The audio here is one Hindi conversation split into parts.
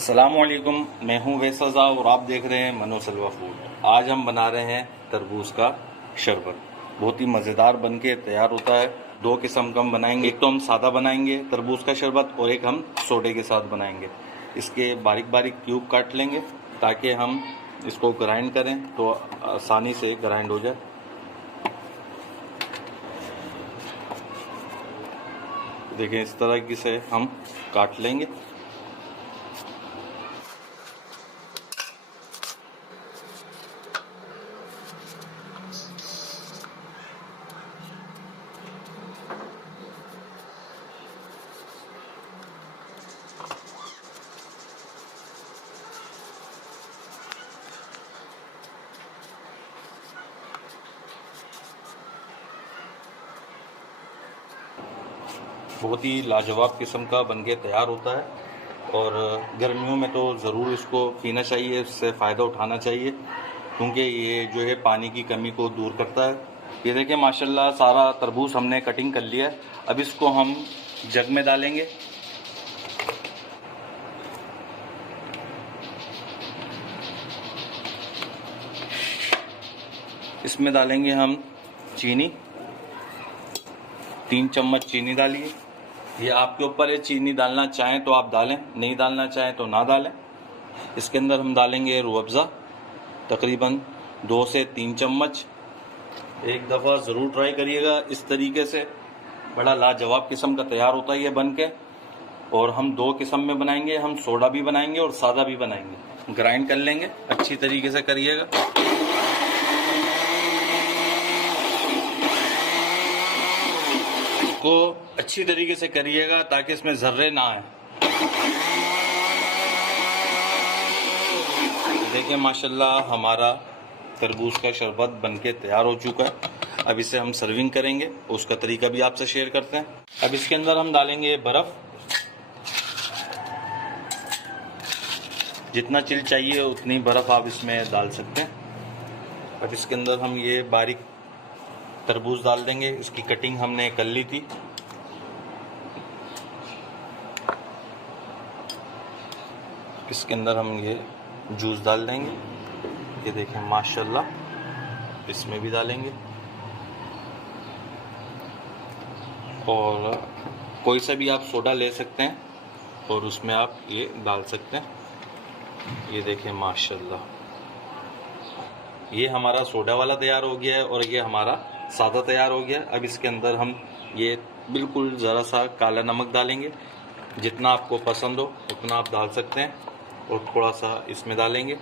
अस्सलामुअलैकुम, मैं हूं वैसाज़ा और आप देख रहे हैं मनो सलवा फूड। आज हम बना रहे हैं तरबूज का शरबत। बहुत ही मज़ेदार बन के तैयार होता है। दो किस्म का हम बनाएंगे, एक तो हम सादा बनाएंगे तरबूज का शरबत और एक हम सोडे के साथ बनाएंगे। इसके बारीक बारीक क्यूब काट लेंगे ताकि हम इसको ग्राइंड करें तो आसानी से ग्राइंड हो जाए। देखें, इस तरह से हम काट लेंगे। बहुत ही लाजवाब किस्म का बनके तैयार होता है और गर्मियों में तो ज़रूर इसको पीना चाहिए, इससे फ़ायदा उठाना चाहिए क्योंकि ये जो है पानी की कमी को दूर करता है। ये देखिए माशाल्लाह सारा तरबूज हमने कटिंग कर लिया है। अब इसको हम जग में डालेंगे। इसमें डालेंगे हम चीनी, 3 चम्मच चीनी डालिए। ये आपके ऊपर है, चीनी डालना चाहें तो आप डालें, नहीं डालना चाहें तो ना डालें। इसके अंदर हम डालेंगे रूह अफ़ज़ा, तकरीबन 2 से 3 चम्मच। एक दफ़ा ज़रूर ट्राई करिएगा, इस तरीके से बड़ा लाजवाब किस्म का तैयार होता है ये बन के। और हम 2 किस्म में बनाएंगे, हम सोडा भी बनाएंगे और सादा भी बनाएंगे। ग्राइंड कर लेंगे, अच्छी तरीके से करिएगा। को अच्छी तरीके से करिएगा ताकि इसमें जर्रे ना आए। देखिए माशाल्लाह हमारा तरबूज का शरबत बनके तैयार हो चुका है। अब इसे हम सर्विंग करेंगे, उसका तरीका भी आपसे शेयर करते हैं। अब इसके अंदर हम डालेंगे बर्फ़। जितना चिल चाहिए उतनी बर्फ़ आप इसमें डाल सकते हैं। अब इसके अंदर हम ये बारीक तरबूज डाल देंगे, इसकी कटिंग हमने कर ली थी। इसके अंदर हम ये जूस डाल देंगे। ये देखें माशाल्लाह, इसमें भी डालेंगे। और कोई सा भी आप सोडा ले सकते हैं और उसमें आप ये डाल सकते हैं। ये देखें माशाल्लाह, ये हमारा सोडा वाला तैयार हो गया है और ये हमारा सादा तैयार हो गया। अब इसके अंदर हम ये बिल्कुल ज़रा सा काला नमक डालेंगे। जितना आपको पसंद हो उतना आप डाल सकते हैं और थोड़ा सा इसमें डालेंगे।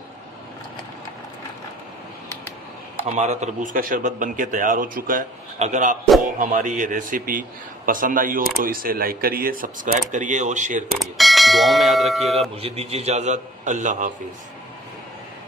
हमारा तरबूज का शरबत बनके तैयार हो चुका है। अगर आपको हमारी ये रेसिपी पसंद आई हो तो इसे लाइक करिए, सब्सक्राइब करिए और शेयर करिए। दुआओं में याद रखिएगा। मुझे दीजिए इजाज़त। अल्लाह हाफिज़।